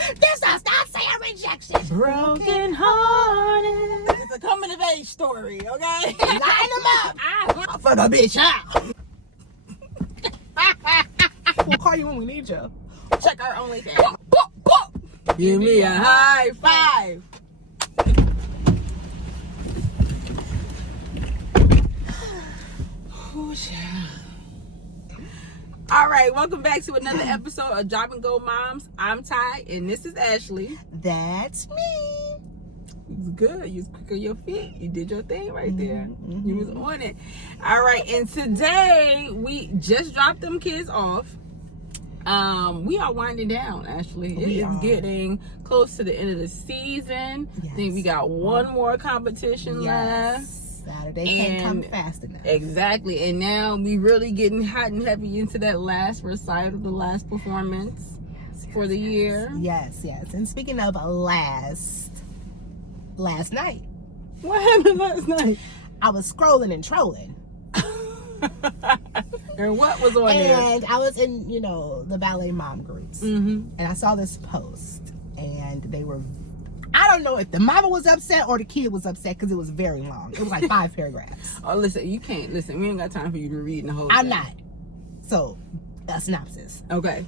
This is not saying rejection. Broken hearted. It's a coming of age story, okay? Line them up. I'll fuck a bitch out. We'll call you when we need you. Check our OnlyFans. Give me a high five. Oh, yeah. All right, welcome back to another episode of DropNGoMoms. I'm Ty, and this is Ashley. That's me. It was good. You was quick on your feet. You did your thing right there. You was on it. All right, and today we just dropped them kids off. We are winding down, Ashley. It is getting close to the end of the season. Yes. I think we got one more competition left. Saturday can't come fast enough. Exactly. And now we really getting hot and heavy into that last recital, the last performance for the year. Yes. And speaking of last night. What happened last night? I was scrolling and trolling. And what was on there? And I was in, the Ballet mom groups. And I saw this post. And they were, I don't know if the mama was upset or the kid was upset because it was very long. It was like 5 paragraphs. Oh, listen, you can't. Listen, we ain't got time for you to read the whole thing. I'm not. So, a synopsis. Okay.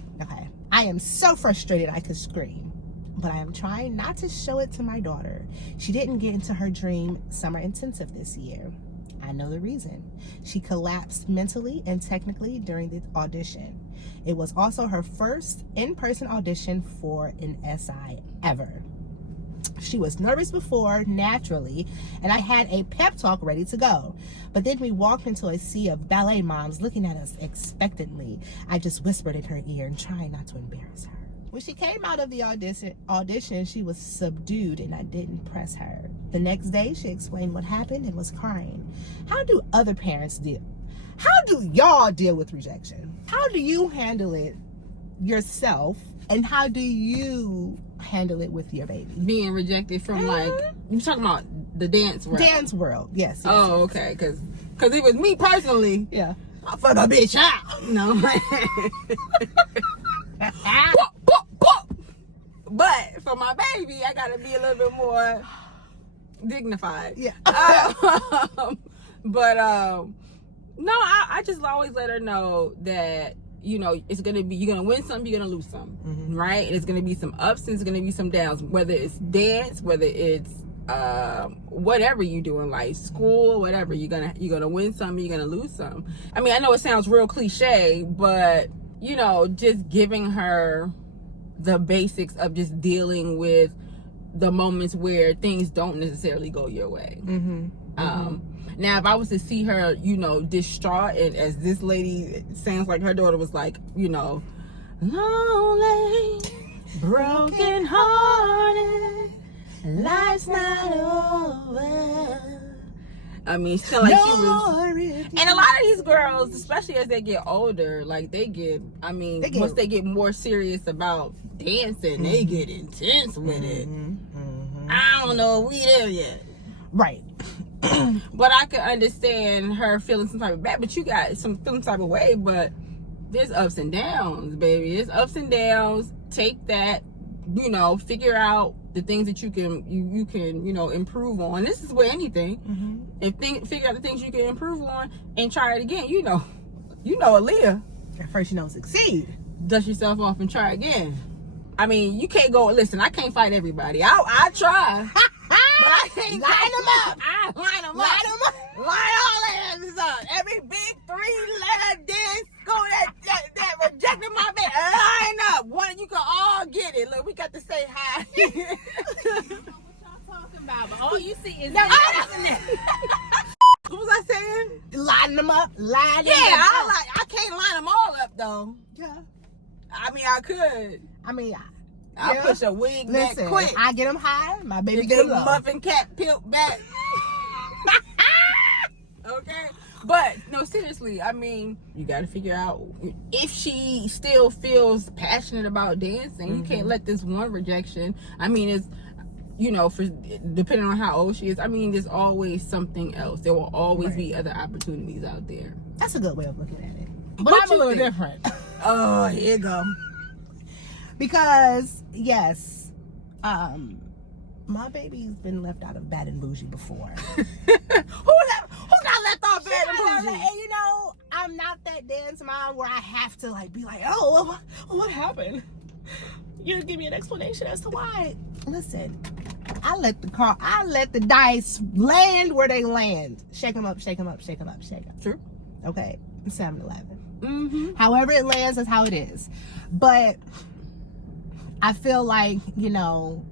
I am so frustrated I could scream. But I am trying not to show it to my daughter. She didn't get into her dream summer intensive this year. I know the reason. She collapsed mentally and technically during the audition. It was also her first in-person audition for an SI ever. She was nervous before, naturally, and I had a pep talk ready to go. But then we walked into a sea of ballet moms looking at us expectantly. I just whispered in her ear and trying not to embarrass her. When she came out of the audition, she was subdued and I didn't press her. The next day, she explained what happened and was crying. How do other parents deal? How do y'all deal with rejection? How do you handle it yourself? And how do you handle it with your baby? Being rejected from you talking about the dance world? Dance world, yes. Oh, okay, because it was me personally. Yeah. I'll fuck a bitch out. No. But for my baby, I gotta be a little bit more dignified. Yeah. No, I just always let her know that it's gonna be, you're gonna win some, you're gonna lose some, right? And it's gonna be some ups and it's gonna be some downs, whether it's dance, whether it's whatever you do in life, school, whatever, you're gonna win some, you're gonna lose some. I mean, I know it sounds real cliche, but just giving her the basics of just dealing with the moments where things don't necessarily go your way. Now, if I was to see her, distraught, and as this lady, it sounds like her daughter was like, lonely, broken hearted, life's not over. I mean, she felt like she was, and a lot of these girls, especially as they get older, like once they get more serious about dancing, they get intense with it. I don't know if we there yet. Right. But I could understand her feeling some type of bad, but you got some feeling type of way, but there's ups and downs, baby. There's ups and downs. Take that, figure out the things that you can improve on. This is with anything. Figure out the things you can improve on and try it again. Aaliyah. At first, succeed. Dust yourself off and try again. I mean, you can't go, listen, I can't fight everybody. I try. But I can't line them up. I line them up. Line all their asses up. Every big 3-letter dance go that rejected my bed. Line up. One, you can all get it. Look, we got to say hi. I don't know what y'all talking about, but all you see is What was I saying? Line them up. I can't line them all up though. Yeah. I mean, I could. I'll push a wig back quick. I get them high, my baby get them them low. Muffin cap peeled back. Okay? But, no, seriously, I mean, you got to figure out if she still feels passionate about dancing. You can't let this one rejection, I mean, it's, for depending on how old she is, I mean, there's always something else. There will always be other opportunities out there. That's a good way of looking at it. But I'm a little different. Oh, here you go. Because yes, my baby's been left out of Bad and Bougie before. Who got left off Bad and Bougie? And you know, I'm not that dance mom where I have to like be like, oh, what happened? You give me an explanation as to why. Listen, I let the dice land where they land. Shake them up, shake them up, shake them up, shake them. True. Okay, 7-Eleven. Mm-hmm. However it lands is how it is. But I feel like, you know,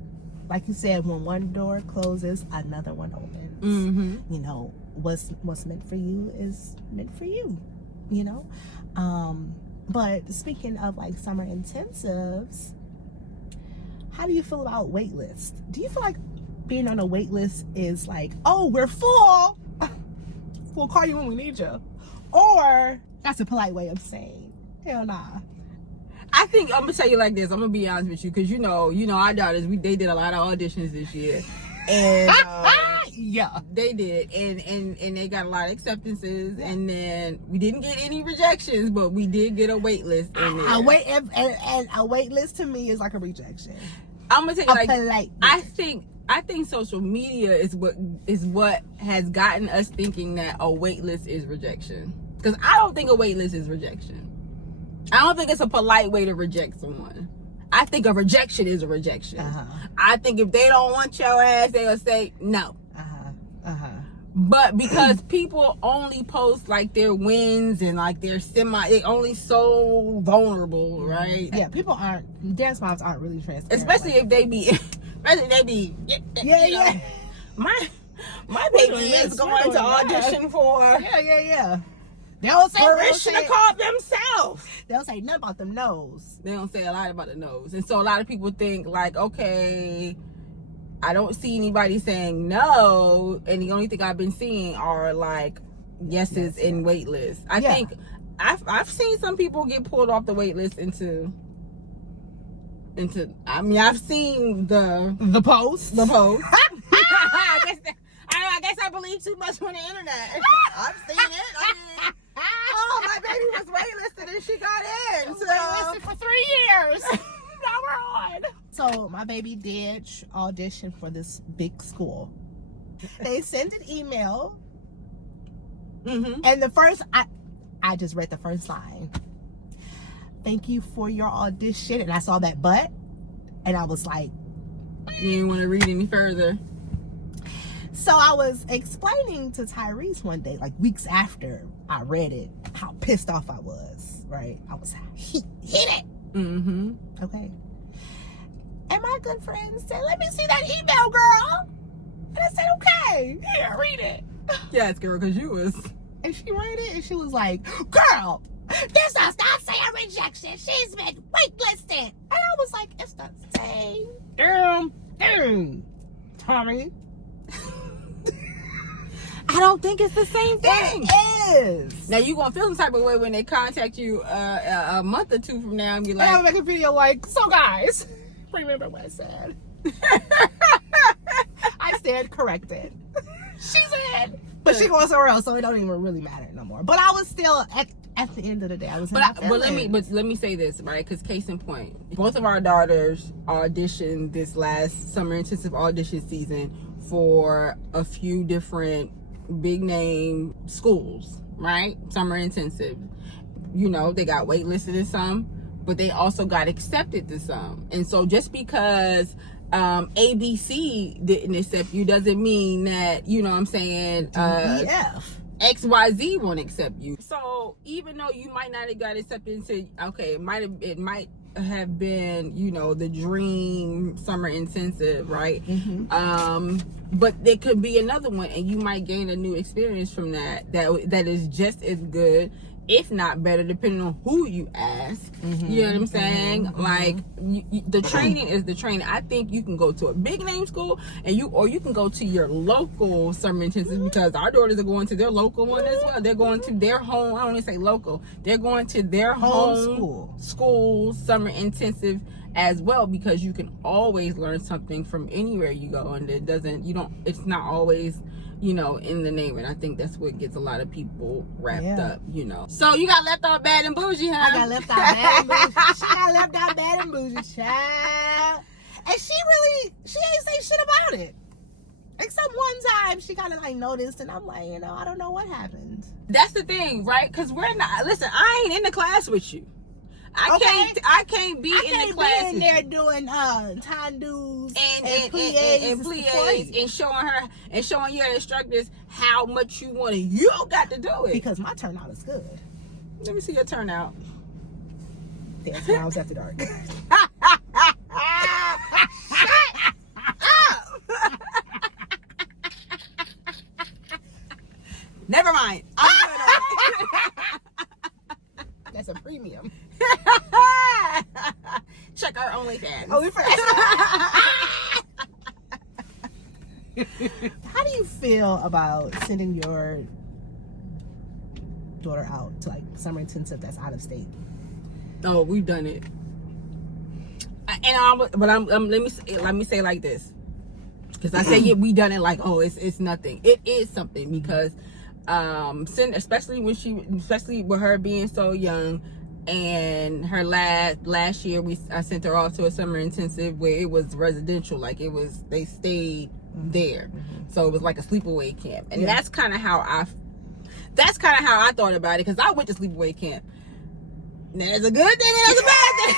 like you said, when one door closes, another one opens. Mm-hmm. You know, what's meant for you is meant for you, you know? But speaking of like summer intensives, how do you feel about waitlist? Do you feel like being on a waitlist is like, oh, we're full, we'll call you when we need you? Or that's a polite way of saying, hell nah. I think I'm gonna tell you like this. I'm gonna be honest with you, because you know our daughters. They did a lot of auditions this year, and yeah, they did, and they got a lot of acceptances, and then we didn't get any rejections, but we did get a wait list. And a wait list to me is like a rejection. I'm gonna tell you like polite I think social media is what has gotten us thinking that a wait list is rejection. Because I don't think a wait list is rejection. I don't think it's a polite way to reject someone. I think a rejection is a rejection. I think if they don't want your ass, they'll say no. But because people only post like their wins and like their they only so vulnerable, right? Yeah, dance moms aren't really transparent. Especially if they be, yeah. My baby is going to audition for. Yeah. They don't say Parishioner called themselves. They don't say nothing about them no's. They don't say a lot about the no's. And so a lot of people think like, okay, I don't see anybody saying no, and the only thing I've been seeing are like yeses in wait lists. I think I've seen some people get pulled off the wait list into I mean, I've seen the post. I guess I believe too much on the internet. I've seen it. I mean, oh, my baby was waitlisted and she got in. So waitlisted for 3 years. Now we're on. So my baby did audition for this big school. They sent an email, and the first I just read the first line. Thank you for your audition, and I saw that but, and I was like, you didn't want to read any further. So I was explaining to Tyrese one day, like weeks after I read it, how pissed off I was, right? I was hit it. Okay. And my good friend said, let me see that email, girl. And I said, okay, here, read it. Yes, girl, because you was. And she read it and she was like, girl, this does not say a rejection. She's been waitlisted. And I was like, it's the same damn, Tommy. I don't think it's the same thing. It is. Now you gonna feel some type of way when they contact you a month or two from now and be like, I'll make a video like, so guys, remember what I said. I stand corrected. She said, but she going somewhere else, so it don't even really matter no more. But I was still at the end of the day, I was. But let me say this, right? Because case in point, both of our daughters auditioned this last summer intensive audition season for a few different big name schools, right? Summer intensive. You know, they got waitlisted to some, but they also got accepted to some. And so just because ABC didn't accept you doesn't mean that, you know what I'm saying, XYZ won't accept you. So even though you might not have got accepted into, okay, it might have been, you know, the dream summer intensive, right? But there could be another one, and you might gain a new experience from that is just as good, if not better, depending on who you ask. You know what I'm saying? Like the training is the training. I think you can go to a big name school, and you can go to your local summer intensive, because our daughters are going to their local one as well. They're going to their home. I don't want to say local. They're going to their home school summer intensive as well, because you can always learn something from anywhere you go, and it's not always, you know, in the name. And I think that's what gets a lot of people wrapped up, you know. So you got left out bad and bougie, huh? I got left out bad and bougie. She got left out bad and bougie, child. And she ain't say shit about it. Except one time she kind of like noticed, and I'm like, you know, I don't know what happened. That's the thing, right? Because we're not, listen, I ain't in the class with you. I can't be in the class in there doing tendus and plies and showing your instructors how much you want, and you got to do it. Because my turnout is good. Let me see your turnout. Dance Moms After Dark. Never mind. I'm good on it. That's a premium. Check our OnlyFans. How do you feel about sending your daughter out to like summer intensive that's out of state? Oh, we've done it. Let me say it like this, because I say we done it like, oh, it's nothing. It is something, because especially with her being so young, and her last year I sent her off to a summer intensive where it was residential, like they stayed there, so it was like a sleepaway camp, and that's kind of how I thought about it, because I went to sleepaway camp. Now, there's a good thing and there's a bad thing.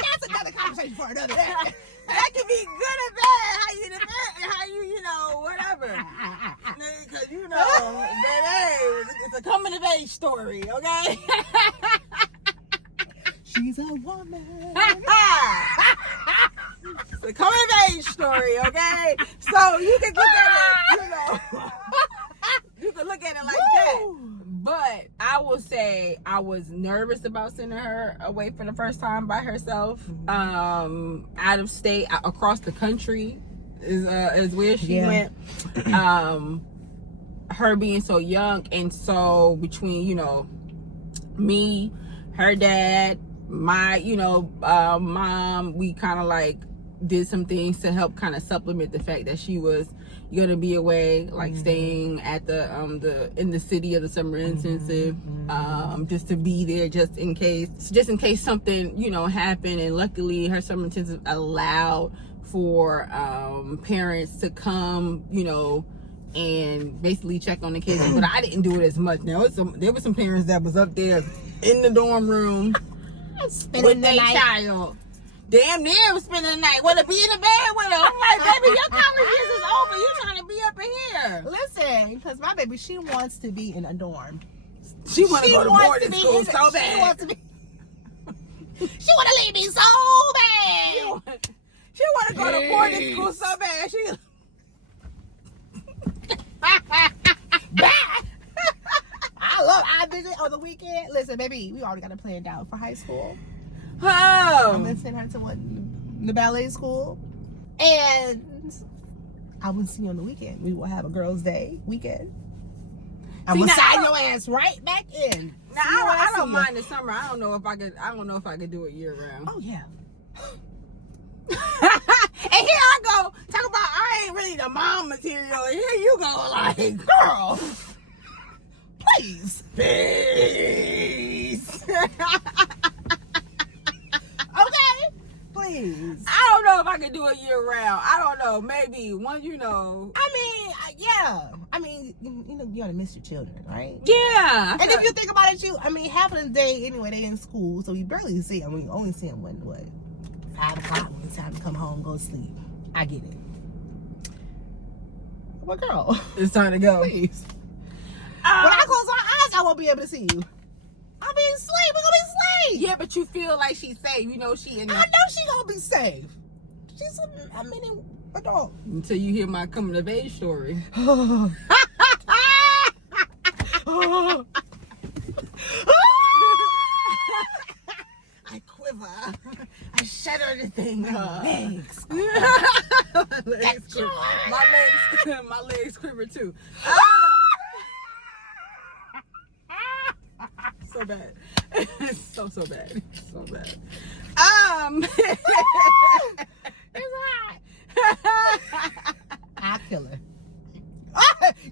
That's another conversation for another day. That can be good or bad. How you defend and how you know, whatever. Because, you know, baby, it's a coming of age story, okay? She's a woman. It's a coming of age story, okay? So you can look at it, you know. You can look at it like that. But I will say I was nervous about sending her away for the first time by herself, out of state, across the country is where she went. Her being so young, and so between, you know, me, her dad, my, you know, mom, we kind of like did some things to help kind of supplement the fact that she was gonna be away, like staying at in the city of the summer intensive, just to be there just in case something, you know, happened. And luckily her summer intensive allowed for parents to come, you know, and basically check on the kids. But I didn't do it as much. Now there were some parents that was up there in the dorm room with their child. Damn near was spending the night. Want to be in the bed with her. I'm like, baby, your college years is over. You trying to be up in here. Listen, because my baby, she wants to be in a dorm. She want to go to boarding school so bad. She want to leave me so bad. She want to go to boarding school so bad. I visit on the weekend. Listen, baby, we already got it planned out for high school. Oh. I'm gonna send her to the ballet school, and I will see you on the weekend. We will have a girls' day weekend. I'm gonna sign your ass right back in. Now I don't mind the summer. I don't know if I could do it year round. Oh yeah. And here I go talk about I ain't really the mom material. And here you go like, girl, please. Okay, please. I don't know if I can do it year round. I don't know. Maybe one, you know. I mean, yeah. I mean, you know, you gotta miss your children, right? Yeah. And if you think about it, half of the day anyway, they in school, so you barely see them. You only see them when 5 o'clock when it's time to come home, go to sleep. I get it. But girl, it's time to go. Please. When I close my eyes, I won't be able to see you. I'll be asleep. We're gonna be asleep. Yeah, but you feel like she's safe. You know she in. I know she gonna be safe. She's a mini adult. Until you hear my coming of age story. I quiver. I shudder the thing. Legs. My legs quiver too. So bad. so bad. So bad. It's hot. I kill her.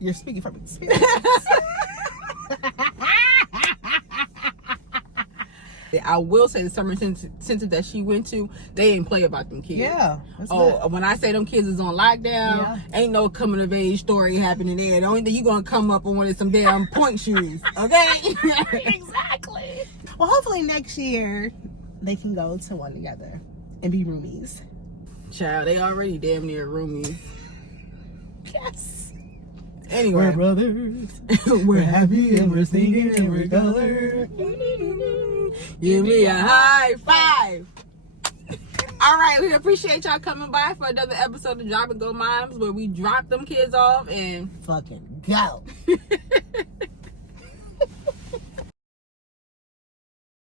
You're speaking from experience. I will say the summer intensive that she went to, they didn't play about them kids. Yeah. When I say them kids is on lockdown, ain't no coming of age story happening there. The only thing you gonna come up on is some damn point shoes. Okay? Exactly. Well, hopefully next year they can go to one together and be roomies. Child, they already damn near roomies. Yes. Anyway. We're brothers. We're happy and we're singing and we're colored. Give me a high five. All right, we appreciate y'all coming by for another episode of Drop and Go Moms, where we drop them kids off and fucking go.